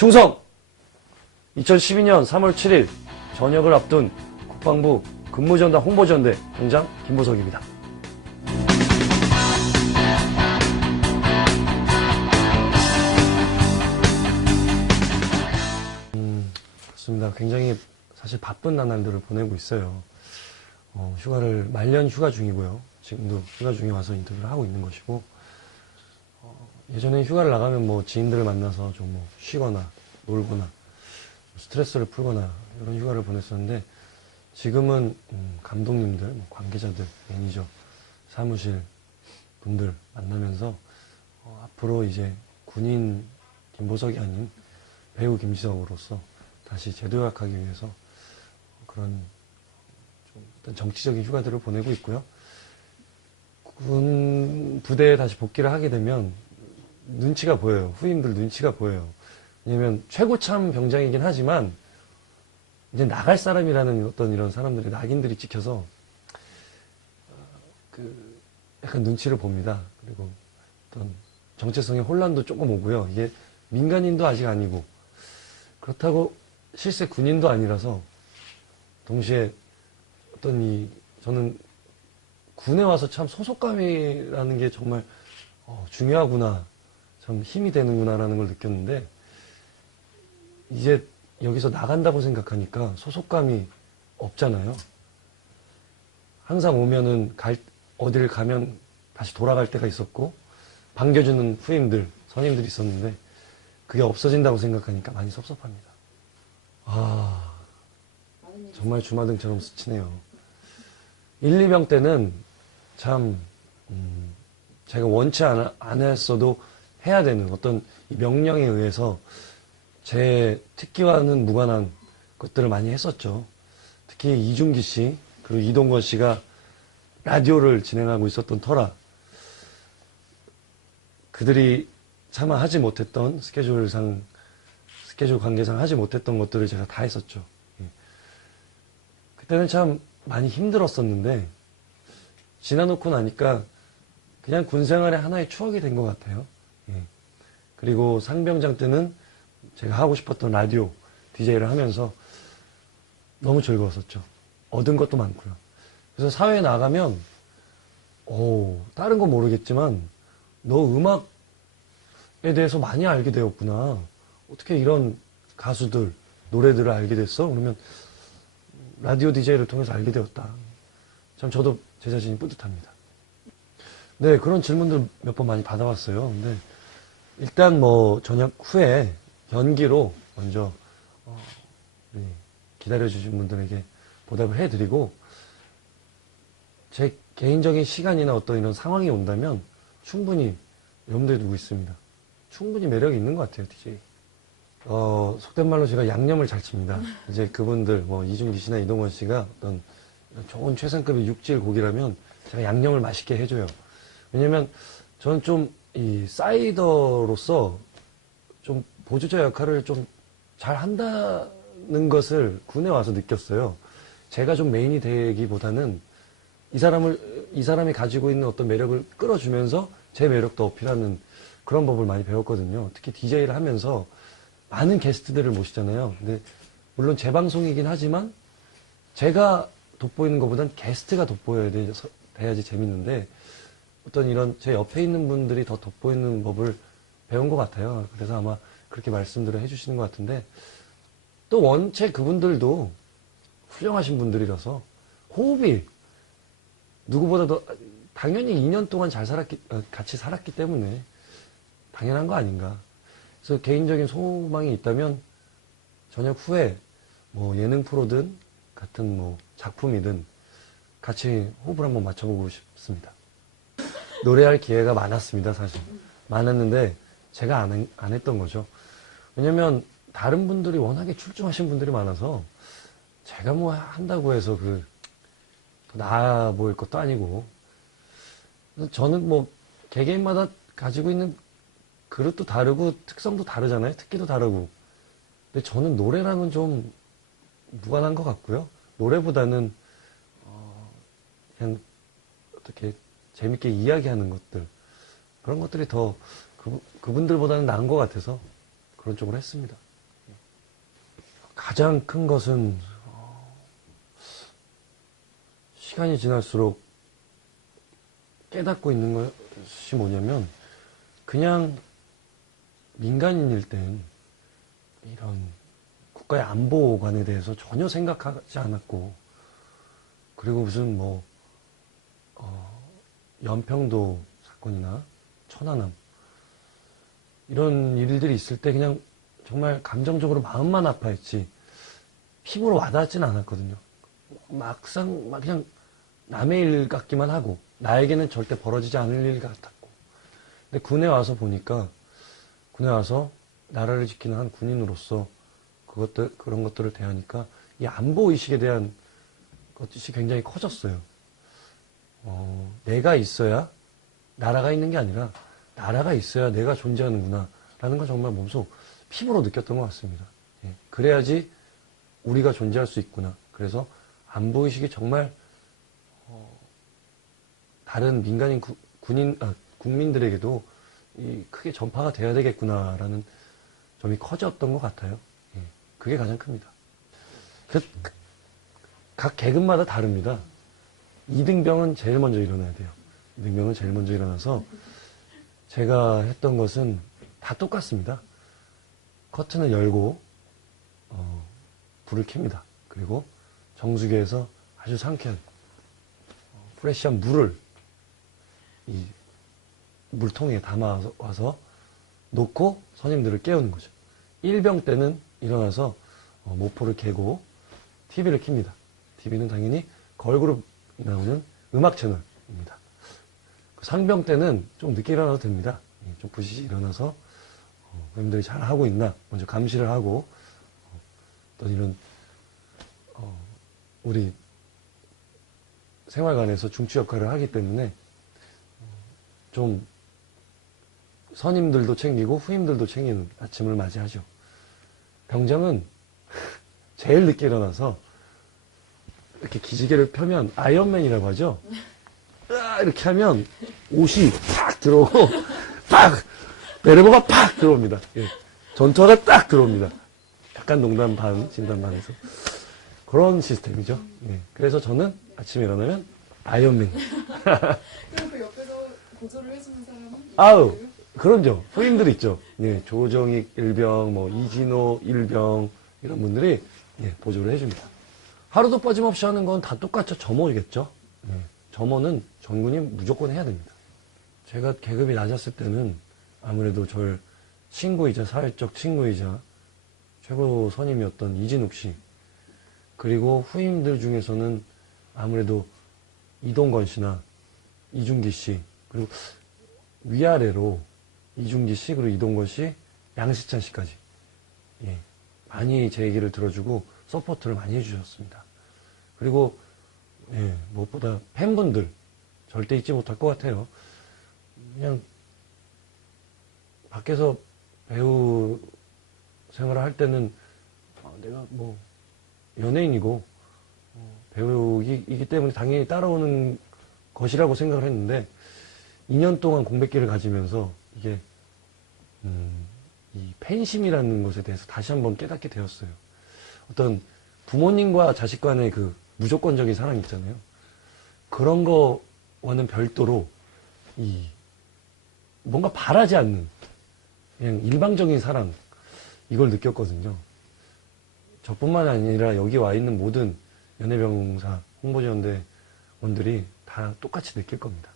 충성! 2012년 3월 7일 전역을 앞둔 국방부 근무전단 홍보전대 단장 김보석입니다. 그렇습니다. 굉장히 사실 바쁜 나날들을 보내고 있어요. 휴가를 말년 휴가 중이고요. 지금도 휴가 중에 와서 인터뷰를 하고 있는 것이고, 예전에 휴가를 나가면 뭐 지인들을 만나서 좀 뭐 쉬거나 놀거나 스트레스를 풀거나 이런 휴가를 보냈었는데, 지금은 감독님들, 뭐 관계자들, 매니저, 사무실 분들 만나면서 앞으로 이제 군인 김보석이 아닌 배우 김지석으로서 다시 재도약하기 위해서 그런 좀 어떤 정치적인 휴가들을 보내고 있고요. 군 부대에 다시 복귀를 하게 되면 눈치가 보여요. 후임들 눈치가 보여요. 왜냐면 최고참 병장이긴 하지만 이제 나갈 사람이라는 어떤 이런 사람들이 낙인들이 찍혀서 약간 눈치를 봅니다. 그리고 어떤 정체성의 혼란도 조금 오고요. 이게 민간인도 아직 아니고 그렇다고 실세 군인도 아니라서 동시에 저는 군에 와서 참 소속감이라는 게 정말 중요하구나, 참 힘이 되는구나라는 걸 느꼈는데, 이제 여기서 나간다고 생각하니까 소속감이 없잖아요. 항상 오면은 어디를 가면 다시 돌아갈 때가 있었고 반겨주는 후임들, 선임들이 있었는데 그게 없어진다고 생각하니까 많이 섭섭합니다. 정말 주마등처럼 스치네요. 1, 2병 때는 참 제가 원치 않았어도 해야 되는 어떤 이 명령에 의해서 제 특기와는 무관한 것들을 많이 했었죠. 특히 이중기 씨 그리고 이동건 씨가 라디오를 진행하고 있었던 터라 그들이 차마 하지 못했던 스케줄 관계상 하지 못했던 것들을 제가 다 했었죠. 그때는 참 많이 힘들었었는데 지나놓고 나니까 그냥 군 생활의 하나의 추억이 된 것 같아요. 그리고 상병장 때는 제가 하고 싶었던 라디오 DJ를 하면서 너무 즐거웠었죠. 얻은 것도 많고요. 그래서 사회에 나가면 다른 건 모르겠지만 너 음악에 대해서 많이 알게 되었구나. 어떻게 이런 가수들, 노래들을 알게 됐어? 그러면 라디오 DJ를 통해서 알게 되었다. 참 저도 제 자신이 뿌듯합니다. 네, 그런 질문들 몇 번 많이 받아왔어요. 근데 일단 뭐 전역 후에 연기로 먼저 우리 기다려주신 분들에게 보답을 해드리고, 제 개인적인 시간이나 어떤 이런 상황이 온다면 충분히 염두에 두고 있습니다. 충분히 매력이 있는 것 같아요, DJ. 속된 말로 제가 양념을 잘 칩니다. 이제 그분들, 뭐, 이준기 씨나 이동원 씨가 어떤 좋은 최상급의 육질 고기라면 제가 양념을 맛있게 해줘요. 왜냐면 저는 좀 이 사이더로서 좀 보조자 역할을 좀 잘 한다는 것을 군에 와서 느꼈어요. 제가 좀 메인이 되기보다는 이 사람이 가지고 있는 어떤 매력을 끌어주면서 제 매력도 어필하는 그런 법을 많이 배웠거든요. 특히 DJ를 하면서 많은 게스트들을 모시잖아요. 근데 물론 제 방송이긴 하지만 제가 돋보이는 것보단 게스트가 돋보여야 돼야지 재밌는데, 어떤 이런 제 옆에 있는 분들이 더 돋보이는 법을 배운 것 같아요. 그래서 아마 그렇게 말씀들을 해주시는 것 같은데, 또 원체 그분들도 훌륭하신 분들이라서 호흡이 누구보다도 당연히 2년 동안 같이 살았기 때문에 당연한 거 아닌가. 그래서 개인적인 소망이 있다면 전역 후에 뭐 예능 프로든 같은 뭐 작품이든 같이 호흡을 한번 맞춰보고 싶습니다. 노래할 기회가 많았습니다, 사실. 많았는데 제가 안 했던 거죠. 왜냐면 다른 분들이 워낙에 출중하신 분들이 많아서 제가 뭐 한다고 해서 더 나아 보일 것도 아니고, 저는 뭐 개개인마다 가지고 있는 그릇도 다르고 특성도 다르잖아요. 특기도 다르고. 근데 저는 노래랑은 좀 무관한 것 같고요. 노래보다는 그냥 어떻게 재밌게 이야기하는 것들, 그런 것들이 더 그분들보다는 나은 것 같아서 그런 쪽으로 했습니다. 가장 큰 것은 시간이 지날수록 깨닫고 있는 것이 뭐냐면 그냥 민간인일 땐 이런 국가의 안보관에 대해서 전혀 생각하지 않았고 그리고 무슨 뭐 연평도 사건이나 천안함 이런 일들이 있을 때 그냥 정말 감정적으로 마음만 아파했지 피부로 와닿지는 않았거든요. 막상 막 그냥 남의 일 같기만 하고 나에게는 절대 벌어지지 않을 일 같았고 근데 군에 와서 보니까 군에 와서 나라를 지키는 한 군인으로서 그런 것들을 대하니까 이 안보 의식에 대한 것이 굉장히 커졌어요. 내가 있어야 나라가 있는 게 아니라 나라가 있어야 내가 존재하는구나 라는 걸 정말 몸소 피부로 느꼈던 것 같습니다. 예, 그래야지 우리가 존재할 수 있구나. 그래서 안보 의식이 정말 다른 민간인 국민들에게도 크게 전파가 돼야 되겠구나라는 점이 커졌던 것 같아요. 예, 그게 가장 큽니다. 각 계급마다 다릅니다. 이등병은 제일 먼저 일어나야 돼요. 이등병은 제일 먼저 일어나서 제가 했던 것은 다 똑같습니다. 커튼을 열고 불을 켭니다. 그리고 정수기에서 아주 상쾌한 프레시한 물을 이 물통에 담아와서 놓고 선임들을 깨우는 거죠. 1병 때는 일어나서 모포를 개고 TV를 켭니다. TV는 당연히 걸그룹이 나오는 음악 채널입니다. 상병 때는 좀 늦게 일어나도 됩니다. 좀 부시시 일어나서 선임들이 잘 하고 있나 먼저 감시를 하고 어떤 이런 우리 생활관에서 중추 역할을 하기 때문에 좀 선임들도 챙기고 후임들도 챙기는 아침을 맞이하죠. 병장은 제일 늦게 일어나서 이렇게 기지개를 펴면 아이언맨이라고 하죠. 이렇게 하면 옷이 팍 들어오고 팍 베레모가 팍 들어옵니다. 예. 전투화가 딱 들어옵니다. 약간 농담 반 진담 반에서 그런 시스템이죠. 예. 그래서 저는 아침에 일어나면 아이언맨. 그럼 그 옆에서 보조를 해주는 사람은? 아우 그런죠. 후임들 있죠. 예. 조정익 일병, 뭐 이진호 일병 이런 분들이 예, 보조를 해줍니다. 하루도 빠짐없이 하는 건 다 똑같죠. 점호겠죠. 예. 점호는 전군이 무조건 해야 됩니다. 제가 계급이 낮았을 때는 아무래도 저를 친구이자 사회적 친구이자 최고 선임이었던 이진욱 씨 그리고 후임들 중에서는 아무래도 이동건 씨나 이중기 씨 그리고 위아래로 이중기 씨 그리고 이동건 씨 양시찬 씨까지 예, 많이 제 얘기를 들어주고 서포트를 많이 해주셨습니다. 그리고 예, 무엇보다 팬분들 절대 잊지 못할 것 같아요. 그냥 밖에서 배우 생활을 할 때는 내가 뭐 연예인이고 배우이기 때문에 당연히 따라오는 것이라고 생각을 했는데 2년 동안 공백기를 가지면서 이게 이 팬심이라는 것에 대해서 다시 한번 깨닫게 되었어요. 어떤 부모님과 자식 간의 그 무조건적인 사랑 있잖아요. 그런 거와는 별도로 이 뭔가 바라지 않는 그냥 일방적인 사랑 이걸 느꼈거든요. 저뿐만 아니라 여기 와 있는 모든 연예병사 홍보지원대원들이 다 똑같이 느낄 겁니다.